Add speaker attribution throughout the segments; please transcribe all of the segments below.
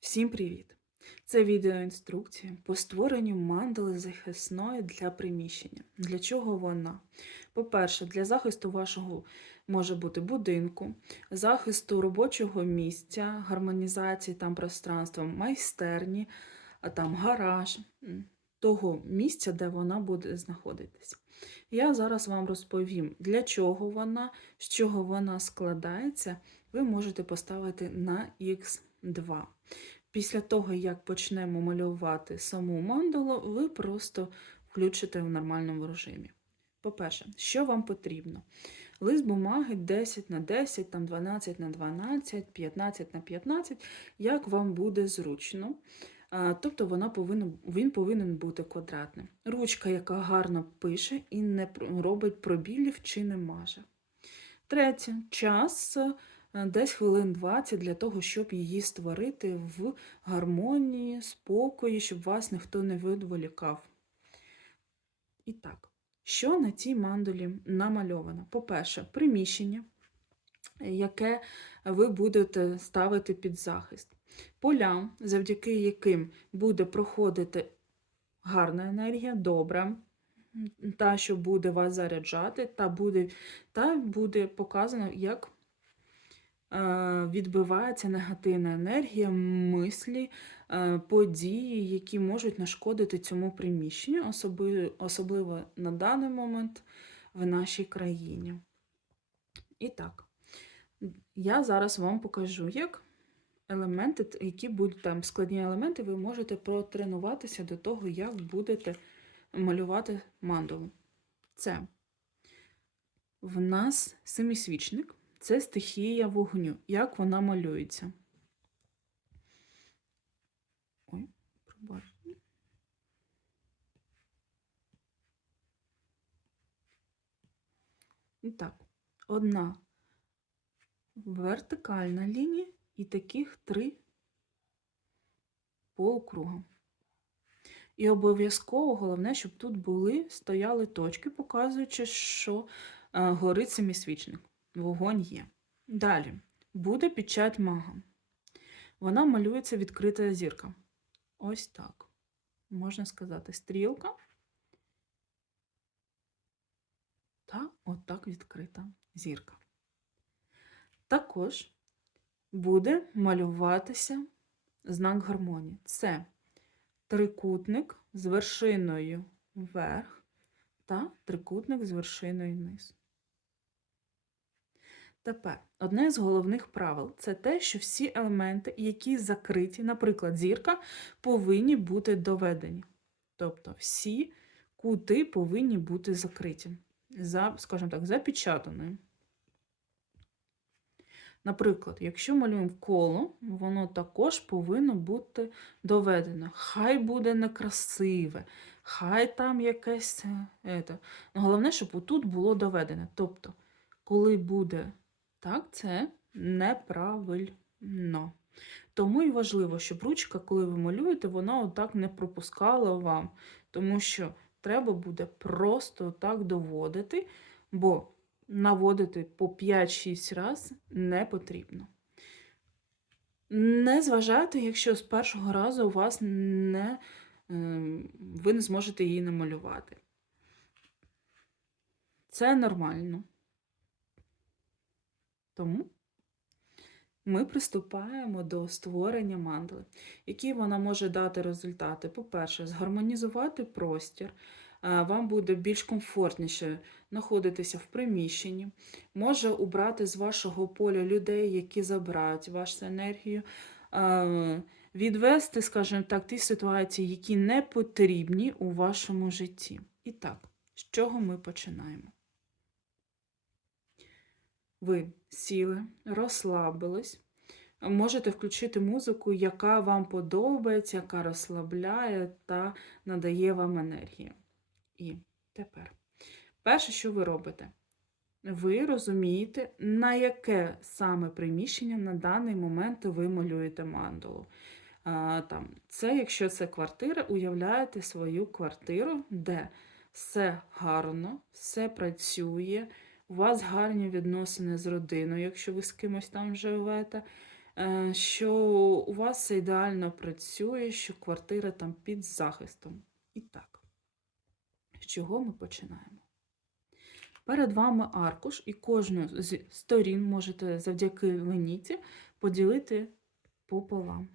Speaker 1: Всім привіт! Це відеоінструкція по створенню мандали захисної для приміщення. Для чого вона? По-перше, для захисту вашого може бути будинку, захисту робочого місця, гармонізації там пространства, майстерні, а там гараж, того місця, де вона буде знаходитись. Я зараз вам розповім, для чого вона, з чого вона складається. Ви можете поставити на Х2. Після того, як почнемо малювати саму мандалу, ви просто включите в нормальному режимі. По-перше, що вам потрібно? Лист бумаги 10 на 10, там 12 на 12, 15 на 15, як вам буде зручно. Тобто вона повинна, він повинен бути квадратним. Ручка, яка гарно пише і не робить пробілів чи не маже. Третє час десь хвилин 20 для того, щоб її створити в гармонії, спокої, щоб вас ніхто не відволікав. І так, що на цій мандулі намальовано? По-перше, приміщення, яке ви будете ставити під захист. Поля, завдяки яким буде проходити гарна енергія, добра, та, що буде вас заряджати, та буде, та буде показано, як е, відбивається негативна енергія, мислі, е, події, які можуть нашкодити цьому приміщенню, особливо на даний момент в нашій країні. І так, я зараз вам покажу, як елементи, які будуть там складні елементи, ви можете протренуватися до того, як будете малювати мандалу. Це в нас семисвічник, це стихія вогню. Як вона малюється? Ой, пробачте. І так, одна вертикальна лінія і таких три полукруга. І обов'язково головне, щоб тут були, стояли точки, показуючи, що е, горить семисвічник. Вогонь є. Далі буде печать мага. Вона малюється відкрита зірка. Ось так. Можна сказати, стрілка. Та отак відкрита зірка. Також буде малюватися знак гармонії. Це трикутник з вершиною вверх та трикутник з вершиною вниз. Тепер одне з головних правил це те, що всі елементи, які закриті, наприклад, зірка, повинні бути доведені. Тобто всі кути повинні бути закриті, за, скажімо так, запечатаною. Наприклад, якщо малюємо коло, воно також повинно бути доведено. Хай буде некрасиве, хай там якесь. е, ето. Ну, Головне, щоб отут було доведено. Тобто, коли буде так, це неправильно. Тому і важливо, щоб ручка, коли ви малюєте, вона отак не пропускала вам. Тому що треба буде просто так доводити, бо наводити по 5-6 разів не потрібно. Не зважайте, якщо з першого разу у вас не, ем, ви не зможете її намалювати. Це нормально. Тому ми приступаємо до створення мандали. Які вона може дати результати? По-перше, згармонізувати простір. Вам буде більш комфортніше знаходитися в приміщенні, може убрати з вашого поля людей, які забирають вашу енергію, відвести, скажімо так, ті ситуації, які не потрібні у вашому житті. І так, з чого ми починаємо? Ви сіли, розслабились. Можете включити музику, яка вам подобається, яка розслабляє та надає вам енергію. І тепер, перше, що ви робите, ви розумієте, на яке саме приміщення на даний момент ви малюєте мандалу. Там, це, якщо це квартира, уявляєте свою квартиру, де все гарно, все працює, у вас гарні відносини з родиною, якщо ви з кимось там живете. е, що у вас все ідеально працює, що квартира там під захистом. І так, з чого ми починаємо? Перед вами аркуш, і кожну з сторін можете завдяки линіці поділити пополам.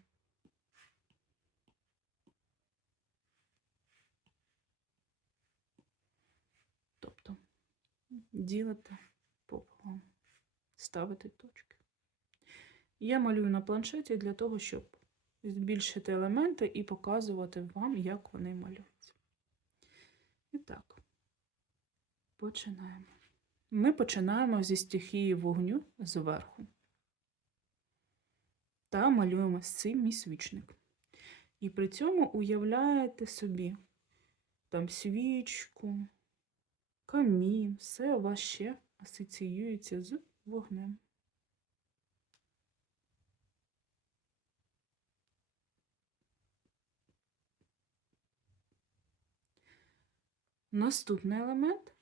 Speaker 1: Тобто ділите пополам, ставите точки. Я малюю на планшеті для того, щоб збільшити елементи і показувати вам, як вони малюються. І так, починаємо. Ми починаємо зі стихії вогню зверху та малюємо цей мій свічник. І при цьому уявляєте собі там свічку, камін, все у вас ще асоціюється з вогнем. Наступний елемент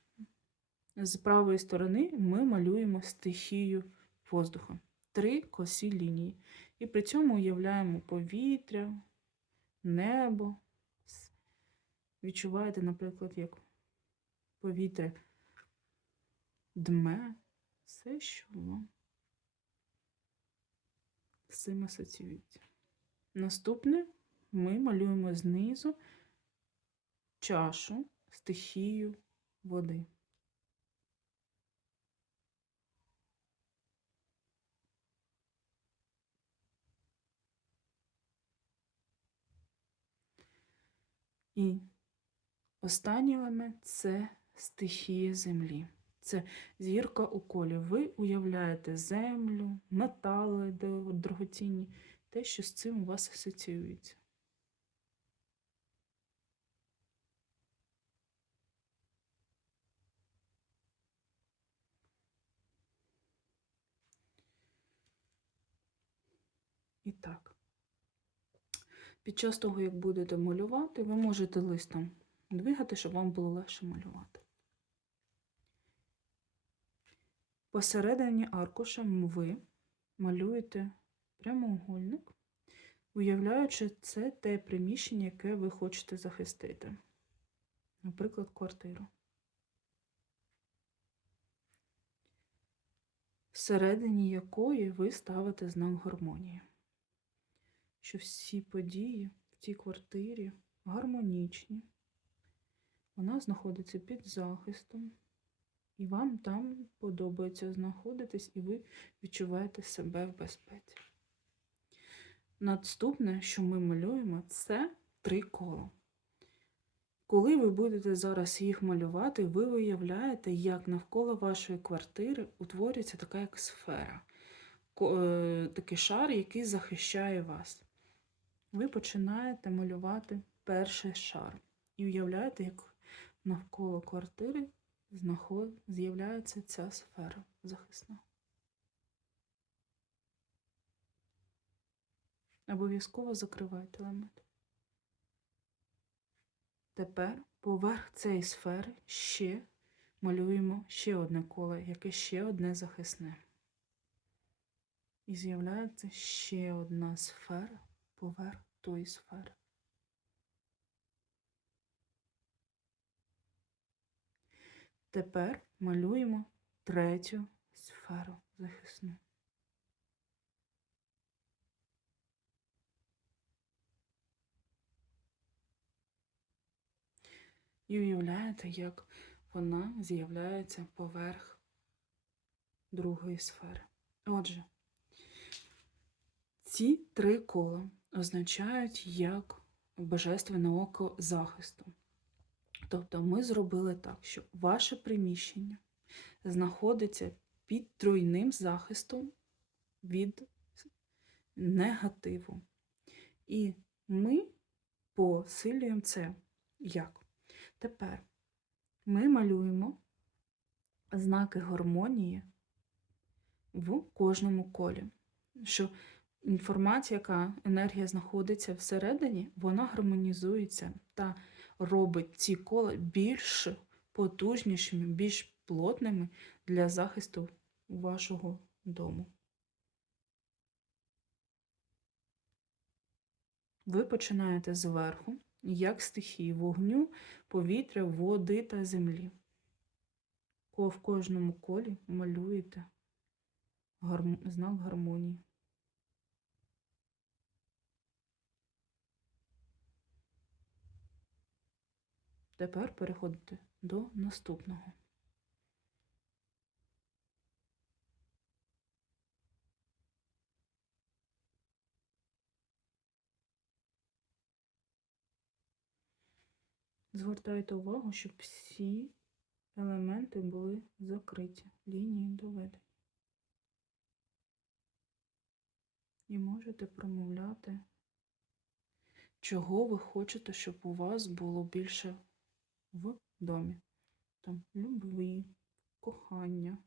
Speaker 1: з правої сторони ми малюємо стихію воздуха. Три косі лінії. І при цьому уявляємо повітря, небо. Відчуваєте, наприклад, як повітря дме, все, що вам з цим асоціюється. Наступне ми малюємо знизу чашу стихію води. І останній елемент це стихія землі. Це зірка у колі. Ви уявляєте землю, метали дорогоцінні, те, що з цим у вас асоціюється. І так, під час того, як будете малювати, ви можете листом двигати, щоб вам було легше малювати. Посередині аркуша ви малюєте прямоугольник, уявляючи це те приміщення, яке ви хочете захистити, наприклад, квартиру. Всередині якої ви ставите знак гармонії що всі події в цій квартирі гармонічні. Вона знаходиться під захистом, і вам там подобається знаходитись, і ви відчуваєте себе в безпеці. Наступне, що ми малюємо, це три кола. Коли ви будете зараз їх малювати, ви виявляєте, як навколо вашої квартири утворюється така як сфера, е, такий шар, який захищає вас ви починаєте малювати перший шар. І уявляєте, як навколо квартири з'являється ця сфера захисна. Обов'язково закривайте елемент. Тепер поверх цієї сфери ще малюємо ще одне коло, яке ще одне захисне. І з'являється ще одна сфера поверх тої сфери. Тепер малюємо третю сферу захисну. І уявляєте, як вона з'являється поверх другої сфери. Отже, ці три кола означають як божественне око захисту. Тобто ми зробили так, що ваше приміщення знаходиться під тройним захистом від негативу. І ми посилюємо це як? Тепер ми малюємо знаки гармонії в кожному колі. що інформація, яка енергія знаходиться всередині, вона гармонізується та робить ці кола більш потужнішими, більш плотними для захисту вашого дому. Ви починаєте зверху, як стихії вогню, повітря, води та землі. В кожному колі малюєте знак гармонії. Тепер переходите до наступного. Звертайте увагу, щоб всі елементи були закриті, лінії доведені. І можете промовляти, чого ви хочете, щоб у вас було більше в домі. Там любві, кохання,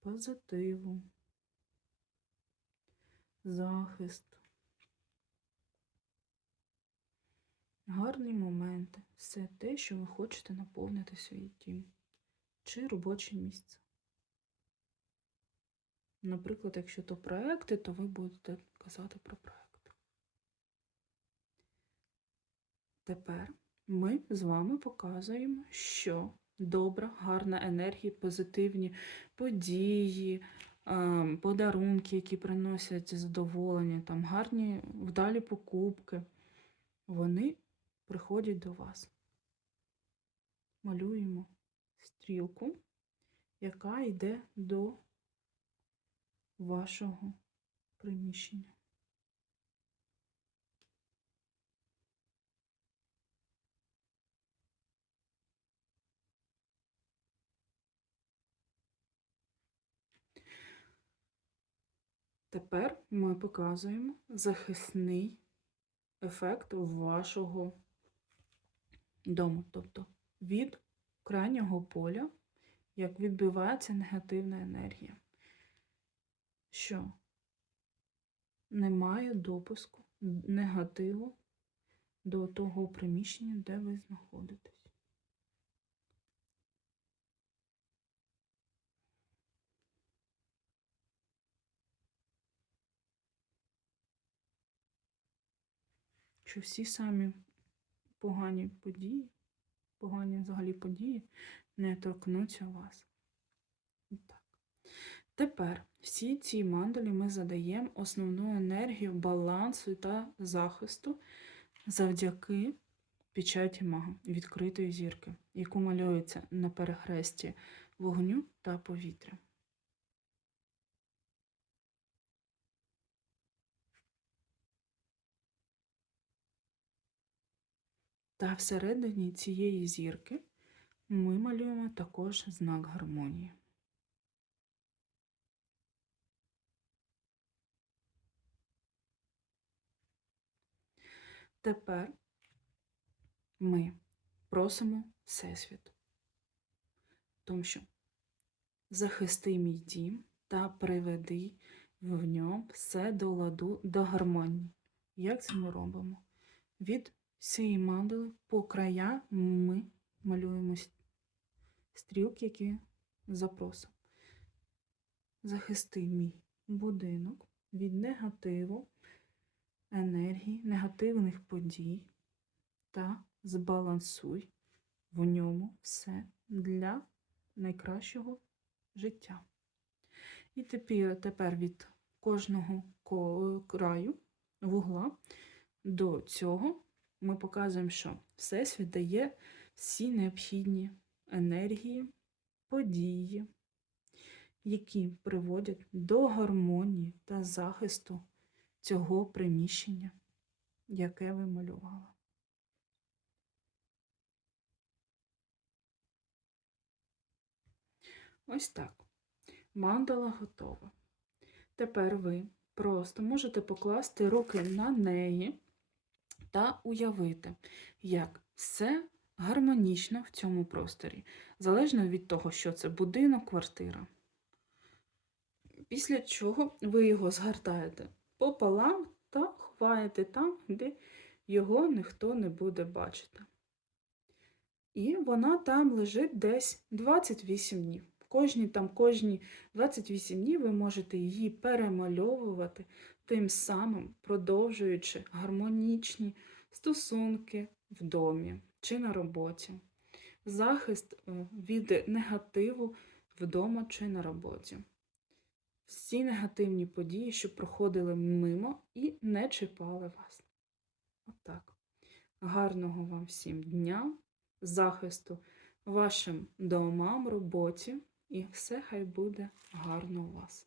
Speaker 1: позитиву, захист, гарні моменти, все те, що ви хочете наповнити свій дім чи робоче місце. Наприклад, якщо то проекти, то ви будете казати про проекти. Тепер ми з вами показуємо, що добра, гарна енергія, позитивні події, ем, подарунки, які приносять задоволення, там гарні вдалі покупки, вони приходять до вас. Малюємо стрілку, яка йде до вашого приміщення. Тепер ми показуємо захисний ефект вашого дому, тобто від крайнього поля, як відбивається негативна енергія, що немає допуску негативу до того приміщення, де ви знаходитесь. Що всі самі погані події, погані взагалі події не торкнуться вас. Так. Тепер всі ці мандалі ми задаємо основну енергію балансу та захисту завдяки печаті мага відкритої зірки, яку малюється на перехресті вогню та повітря. Та всередині цієї зірки ми малюємо також знак гармонії. Тепер ми просимо Всесвіт, тому що захисти мій дім та приведи в ньому все до ладу, до гармонії. Як це ми робимо? Від цієї мандали по края ми малюємо стрілки, які запросимо. Захисти мій будинок від негативу, енергії, негативних подій та збалансуй в ньому все для найкращого життя. І тепер, тепер від кожного краю вугла до цього ми показуємо, що Всесвіт дає всі необхідні енергії, події, які приводять до гармонії та захисту цього приміщення, яке ви малювали. Ось так. Мандала готова. Тепер ви просто можете покласти руки на неї та уявити, як все гармонічно в цьому просторі, залежно від того, що це будинок, квартира. Після чого ви його згортаєте пополам та ховаєте там, де його ніхто не буде бачити. І вона там лежить десь 28 днів. Кожні там кожні 28 днів ви можете її перемальовувати, тим самим продовжуючи гармонічні стосунки в домі чи на роботі. Захист е, від негативу вдома чи на роботі. Всі негативні події, що проходили мимо і не чіпали вас. Отак. Гарного вам всім дня, захисту вашим домам, роботі, і все хай буде гарно у вас.